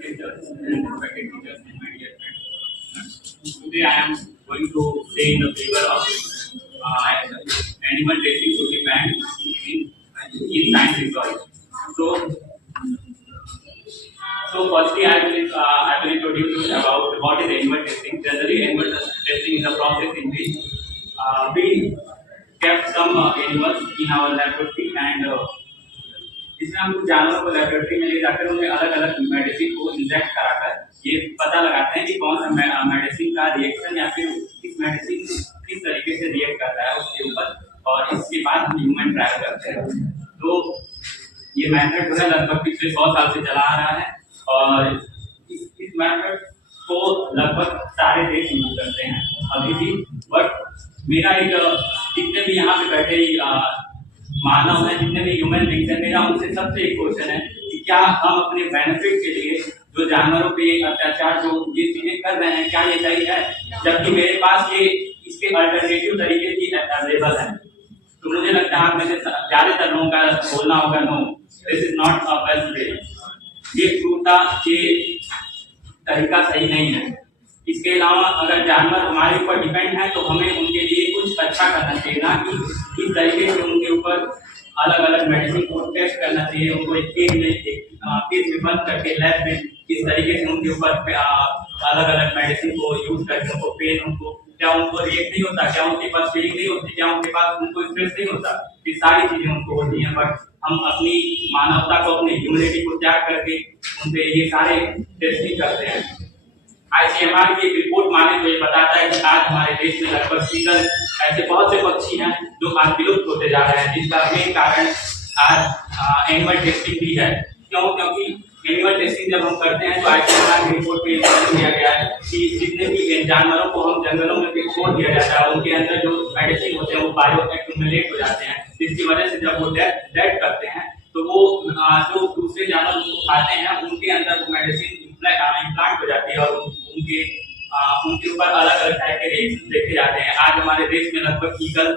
Teachers and respected teachers and my dear friends. Today I am going to say in the favor of animal testing should be banned in science research. So, firstly I will introduce you about what is animal testing. Generally, animal testing is a process in which we kept some animals in our laboratory and जिसमें हम कुछ जानवरों को laboratory में ले जाकर उन्हें अलग अलग मेडिसिन को इंजेक्ट कराकर ये पता लगाते हैं कि कौन सा मेडिसिन का रिएक्शन या फिर किस मेडिसिन किस तरीके से रिएक्ट कर रहा है उसके ऊपर, और इसके बाद हम ह्यूमन ट्रायल करते हैं। तो ये मेथड जो है लगभग पिछले 100 साल से चला आ रहा है और इस मेथड को लगभग सारे देश यूज करते हैं अभी भी। बट मेरा एक जितने भी यहाँ पे बैठे मानव है, जितने भी ह्यूमन बींग्स है, मेरा उनसे सबसे एक क्वेश्चन है कि क्या हम अपने बेनिफिट के लिए जो जानवरों पे अत्याचार जो ये चीजें कर रहे हैं क्या ये सही है, जबकि मेरे पास ये इसके अल्टरनेटिव तरीके की अवेलेबल है। तो मुझे लगता है आप में से ज्यादातर लोगों का बोलना होगा no, this is not a best way, ये क्रूरता ये तरीका सही नहीं है। इसके अलावा अगर जानवर हमारे ऊपर डिपेंड है तो हमें उनके लिए कुछ अच्छा करना चाहिए, ना कि इस तरीके से उनके ऊपर अलग अलग मेडिसिन को टेस्ट करना चाहिए, उनको एक केज में बंद करके लैब में इस तरीके से उनके ऊपर अलग अलग मेडिसिन को यूज करके उनको पेन उनको क्या उनको रिएक्ट नहीं होता, क्या उनके पास फीलिंग नहीं होती, क्या उनके पास उनको स्ट्रेस नहीं होता, ये सारी चीजें उनको होती हैं। बट हम अपनी मानवता को अपनी ह्यूमैनिटी को त्याग करके उनपे ये सारे टेस्टिंग करते हैं। ICMR की रिपोर्ट माने तो ये बताता है कि आज हमारे देश में लगभग ईगल ऐसे बहुत से पक्षी हैं जो आज विलुप्त होते जा रहे हैं, जिसका मेन कारण आज एनिमल टेस्टिंग भी है। क्योंकि एनिमल टेस्टिंग जब हम करते हैं तो ICMR की रिपोर्ट पे दिया गया है कि जितने भी जानवरों को हम जंगलों में छोड़ दिया जाता है उनके अंदर जो मेडिसिन होते हैं वो बायो एक्यूमुलेट हो जाते हैं, जिसकी वजह से जब वो डेथ करते हैं तो वो जो दूसरे जानवर उनको खाते हैं उनके अंदर मेडिसिन इम्प्लांट हो जाती है और उनके ऊपर अलग अलग टाइप के रिएक्शन देखे जाते हैं। आज हमारे देश में लगभग ईगल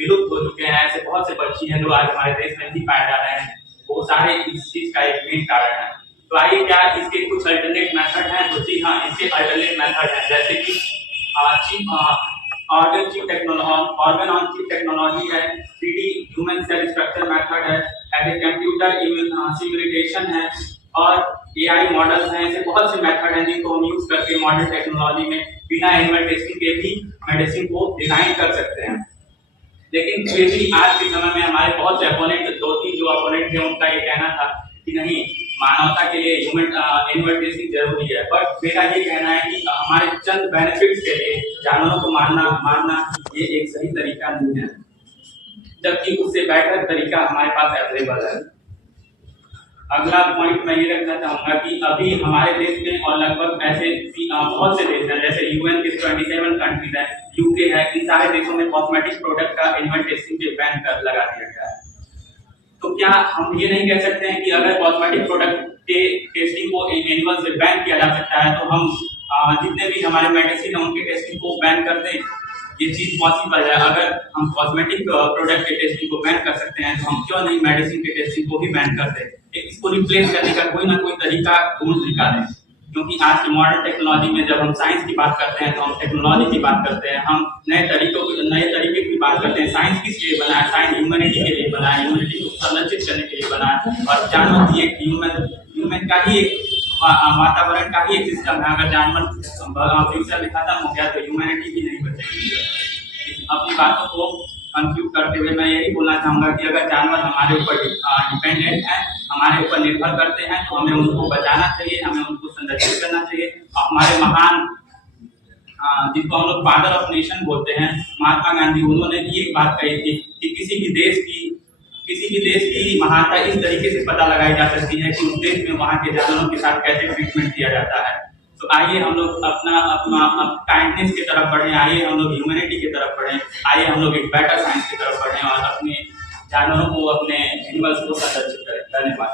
विलुप्त हो चुके हैं, ऐसे बहुत से पक्षी हैं जो आज हमारे देश में नहीं पाए जा रहे हैं, वो सारे इस चीज का एक मेन कारण है। तो आइए क्या इसके कुछ अल्टरनेट मेथड हैं? तो जी हाँ, इसके अल्टरनेट मेथड हैं, जैसे कि ऑर्गन ऑन चिप टेक्नोलॉजी है, 3D human cell structure method है, ऐसे कंप्यूटर सिमुलेशन है और AI मॉडल्स हैं। ऐसे बहुत से मेथड हैं जिनको हम यूज करके मॉडर्न टेक्नोलॉजी में बिना एनिमल टेस्टिंग के भी मेडिसिन को डिजाइन कर सकते हैं। लेकिन फिर भी आज के समय में हमारे बहुत से अपोनेंट, 2-3 जो अपोनेंट थे उनका ये कहना था कि नहीं, मानवता के लिए एनिमल टेस्टिंग जरूरी है। बट मेरा ये कहना है कि हमारे चंद बेनिफिट्स के लिए जानवरों को मारना ये एक सही तरीका नहीं है, जबकि उससे बेहतर तरीका हमारे पास अवेलेबल है। अगला पॉइंट मैं ये रखना चाहूंगा कि अभी हमारे देश में और लगभग ऐसे बहुत से देश हैं, जैसे UN के 27 कंट्रीज हैं, UK है, इन सारे देशों में कॉस्मेटिक प्रोडक्ट का एनिमल टेस्टिंग पे बैन कर लगा दिया गया है। तो क्या हम ये नहीं कह सकते हैं कि अगर कॉस्मेटिक प्रोडक्ट के टेस्टिंग को एनिमल से बैन किया जा सकता है तो हम जितने भी हमारे मेडिसिन है उनके टेस्टिंग को बैन कर दें? ये चीज पॉसिबल है। अगर हम कॉस्मेटिक प्रोडक्ट के टेस्टिंग को बैन कर सकते हैं तो हम क्यों नहीं मेडिसिन के टेस्टिंग को भी बैन कर दें? इसको रिप्लेस करने का कोई ना कोई तरीका ढूंढ निकालें, क्योंकि आज की मॉडर्न टेक्नोलॉजी में जब हम साइंस की बात करते हैं तो हम टेक्नोलॉजी की बात करते हैं, हम नए तरीके की बात करते हैं। साइंस किस लिए बना है? साइंस ह्यूमैनिटी के लिए बना है, ह्यूमैनिटी को संरक्षित करने के लिए बना है, और जानवर भी एक ह्यूमन का ही एक वातावरण का ही एक सिस्टम है। अगर जानवर फ्यूचर में खत्म हो गया तो ह्यूमैनिटी भी नहीं बचेगी। अपनी बातों को कंक्लूड करते हुए मैं यही बोलना चाहूंगा कि अगर जानवर हमारे ऊपर डिपेंडेंट है, हमारे ऊपर निर्भर करते हैं, तो हमें उनको बचाना चाहिए, हमें उनको संरक्षित करना चाहिए। हमारे महान जिनको हम लोग फादर ऑफ नेशन बोलते हैं, महात्मा गांधी, उन्होंने भी एक बात कही थी कि किसी भी देश की महानता इस तरीके से पता लगाई जा सकती है कि उस देश में वहाँ के जानवरों के साथ कैसे ट्रीटमेंट किया जाता है। तो आइए हम लोग अपना काइंडनेस की तरफ बढ़ें, आइए हम लोग ह्यूमैनिटी की तरफ बढ़ें, आइए हम लोग एक बेटर साइंस की तरफ बढ़ें और अपने जानवरों को, अपने एनिमल्स को संरक्षित करें। धन्यवाद।